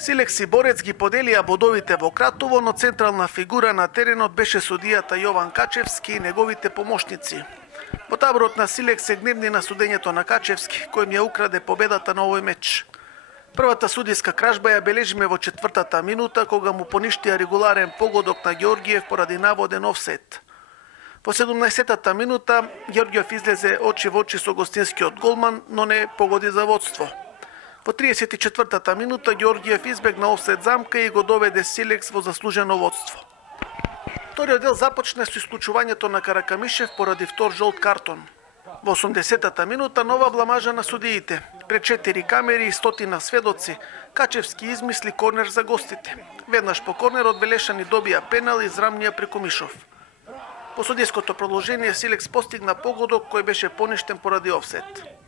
Силекс и Борец ги поделија бодовите во Кратово, но централна фигура на теренот беше судијата Јован Качевски и неговите помошници. Во таборот на Силекс се гневни на судењето на Качевски, кој ја украде победата на овој меч. Првата судиска кражба ја бележиме во 4-та минута, кога му поништија регуларен погодок на Ѓорѓиев поради наводен офсет. Во 17-та минута Ѓорѓиев излезе очи во очи со гостинскиот голман, но не погоди за водство. Во 34-та минута Ѓорѓиев избегна офсет замка и го доведе Силекс во заслужено водство. Вториот дел започна со исклучувањето на Каракамишев поради втор жолт картон. Во 80-та минута нова бламажа на судиите. Пред 4 камери и 100 сведоци, Качевски измисли корнер за гостите. Веднаш по корнерот Велешани добија пенал и израмнија преку Мишов. По судиското продолжение Силекс постигна погодок кој беше поништен поради офсет.